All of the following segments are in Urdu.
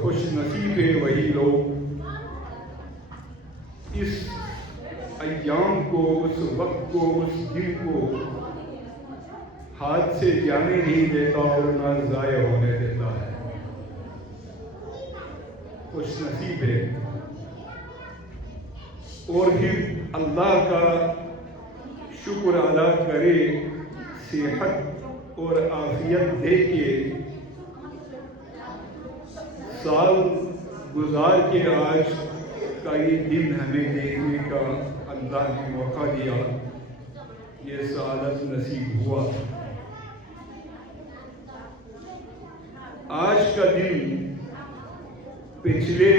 خوش نصیب ہے وہی لوگ اس ایام کو، اس وقت کو، اس دن کو ہاتھ سے جانے نہیں دیتا اور نہ ضائع ہونے دیتا ہے۔ خوش نصیب ہے۔ اور پھر اللہ کا شکر ادا کرے، صحت اور عافیت دے کے سال گزار کے آج کا یہ دن ہمیں دیکھنے کا اللہ نے موقع دیا، یہ سعادت نصیب ہوا۔ آج کا دن پچھلے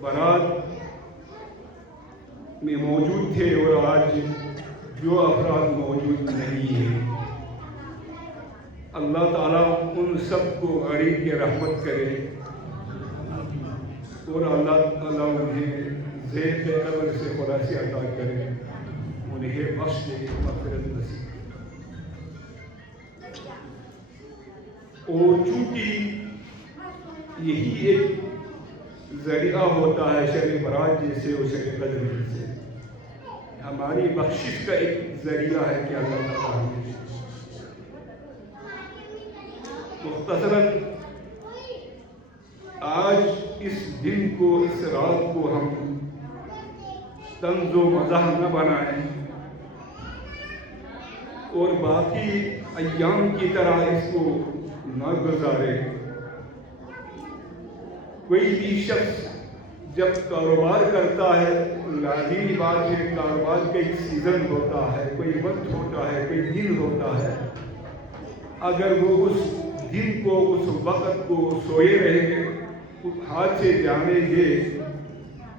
برات میں موجود تھے اور آج جو افراد موجود نہیں ہیں، اللہ تعالیٰ ان سب کو غریب کی رحمت کرے اور اللہ تعالیٰ انہیں ذہن کے قبر سے خلاصی عطا کرے، انہیں بخش دے، مغفرت نصیب کرے۔ اور چونکہ یہی ایک ذریعہ ہوتا ہے شب برات جیسے اور شب قدر جیسے، ہماری بخشش کا ایک ذریعہ ہے کہ اللہ تعالیٰ ہمیں مختصراً آج اس دن کو، اس رات کو ہم طنز و مزاح نہ بنائیں اور باقی ایام کی طرح اس کو نہ گزارے۔ کوئی بھی شخص جب کاروبار کرتا ہے، لازمی بات ہے کاروبار کا ایک سیزن ہوتا ہے، کوئی وقت ہوتا ہے، کوئی دن ہوتا ہے، اگر وہ اس دن کو، اس وقت کو سوئے رہے، ہاتھ سے جانے دے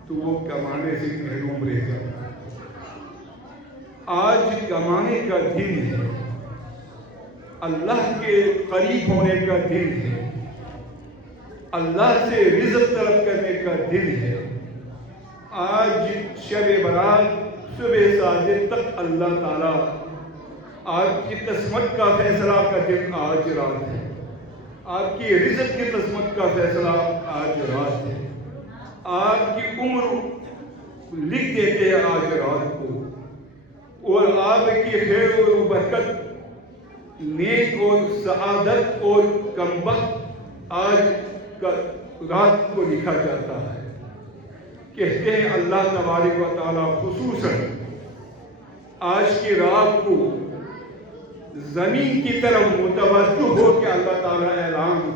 تو وہ کمانے سے محروم رہ جاتا ہے۔ آج کمانے کا دن ہے، اللہ کے قریب ہونے کا دن ہے، اللہ سے رزق طلب کرنے کا دن ہے۔ آج شب برات صبح صادق تک اللہ تعالیٰ آپ کی قسمت کا فیصلہ کا دن آج رات ہے، آپ کی رزق کی قسمت کا فیصلہ آج رات ہے، آپ کی عمر لکھ دیتے ہیں آج رات کو، اور آپ کی خیر اور برکت، نیک اور سعادت اور کمبخت آج کا رات کو لکھا جاتا ہے۔ کہتے ہیں اللہ تبارک و تعالیٰ خصوصاً آج کی رات کو زمین کی طرف متوجہ ہو کے اللہ تعالیٰ اعلان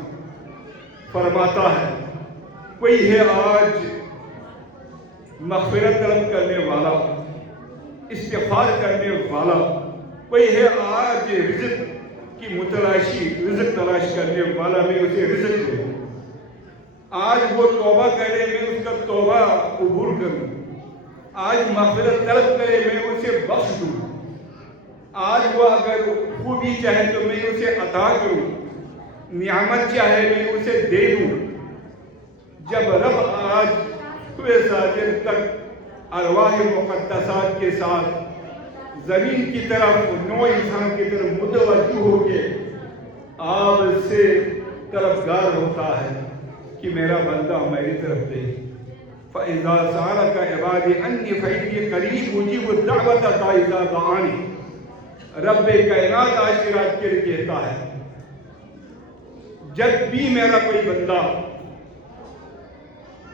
فرماتا ہے، کوئی ہے آج مغفرت طلب کرنے والا، استغفار کرنے والا، کوئی ہے آج رزق کی متلاشی، رزق تلاش کرنے والا، میں اسے رزق دوں، آج وہ توبہ کرے میں اس کا توبہ قبول کروں، آج مغفرت طلب کرے میں اسے بخش دوں، آج وہ اگر خوبی چاہے تو میں اسے عطا کروں، نعمت چاہے میں اسے دے دوں۔ جب رب آج صبح صادق تک ارواح مقدسات کے ساتھ زمین کی طرف، نو انسان کی طرف متوجہ ہو کے آپ سے طلبگار ہوتا ہے کہ میرا بندہ میری طرف دے۔ فَإِذَا سَأَلَكَ عِبَادِي عَنِّي فَإِنِّي قَرِيبٌ أُجِيبُ الدَّعْوَةَ الدَّاعِ إِذَا دَعَانِ۔ رب کائنات آج کی رات کے لیے کہتا ہے، جب بھی میرا کوئی بندہ،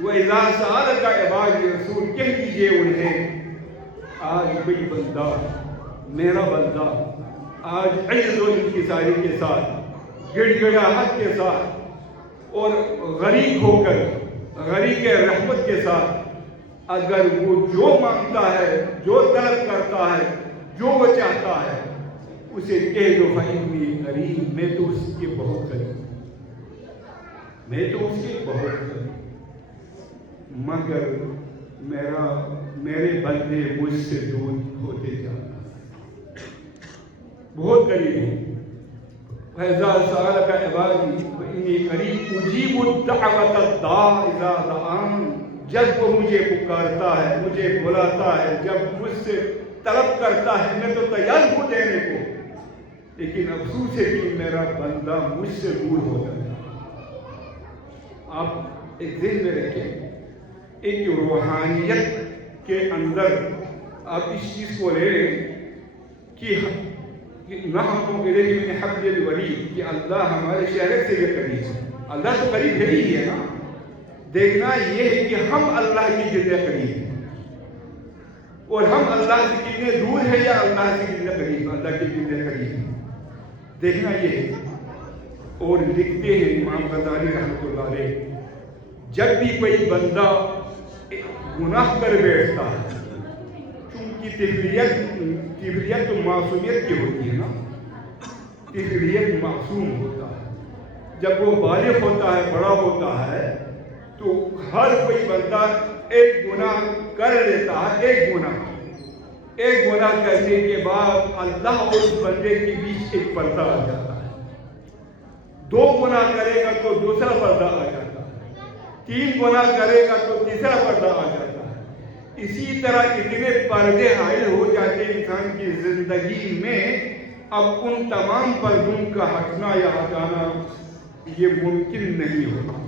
وَإِذَا سَأَلَكَ عِبَادِي، رسول کہہ دیجئے انہیں، آج کوئی بندہ، میرا بندہ آج عجز و انکساری کے ساتھ، گڑ گڑاہٹ کے ساتھ اور غریق ہو کر، غریق رحمت کے ساتھ، اگر وہ جو مانگتا ہے، جو طلب کرتا ہے، جو وہ چاہتا ہے، اسے کہہ دو فَإِنِّي قَرِيبٌ، میں تو اس کے بہت قریب، میں تو اس کے بہت قریب، مگر میرے بندے مجھ سے دور ہوتے جاتا ہے، بہت قریب ہوں۔ فَإِذَا سَأَلَكَ عِبَادِي فَإِنِّي قَرِيبٌ أُجِيبُ الدَّعْوَةَ الدَّاعِ إِذَا دَعَانِ۔ جب وہ مجھے پکارتا ہے، مجھے بلاتا ہے، جب مجھ سے طلب کرتا ہے، میں تو تیار ہوں دینے کو۔ لیکن افسوس ہے کہ میرا بندہ مجھ سے دور ہو جاتا ہے۔ آپ ایک ذہن میں رکھیں، ایک روحانیت کے اندر آپ اس چیز کو لے لیں کہ نحن الیہ من حبل الورید، کہ اللہ ہمارے شہرت سے بھی قریب ہے۔ اللہ تو قریب ہے ہی ہے نا، دیکھنا یہ ہے کہ ہم اللہ کی کتنے قریب ہیں، اور ہم اللہ سے کتنے دور ہیں یا اللہ سے کتنے قریب ہیں، اللہ کے کتنے قریب ہیں، دیکھنا یہ ہے۔ اور لکھتے ہیں امام غزالی رحمۃ اللہ علیہ، جب بھی کوئی بندہ گناہ کر بیٹھتا ہے، چونکہ طفلیت تو معصومیت کی ہوتی ہے نا، طفلیت معصوم ہوتا ہے، جب وہ بالغ ہوتا ہے، بڑا ہوتا ہے، تو ہر کوئی بندہ ایک گناہ کر لیتا ہے۔ ایک گناہ کرنے کے بعد اللہ اور اس بندے کے بیچ ایک پردہ آ جاتا ہے، 2 گناہ کرے گا تو دوسرا پردہ آ جاتا ہے، 3 گناہ کرے گا تو تیسرا پردہ آ جاتا ہے۔ اسی طرح اتنے پردے حائل ہو جاتے ہیں انسان کی زندگی میں، اب ان تمام پردوں کا ہٹنا یا ہٹانا یہ ممکن نہیں ہوتا۔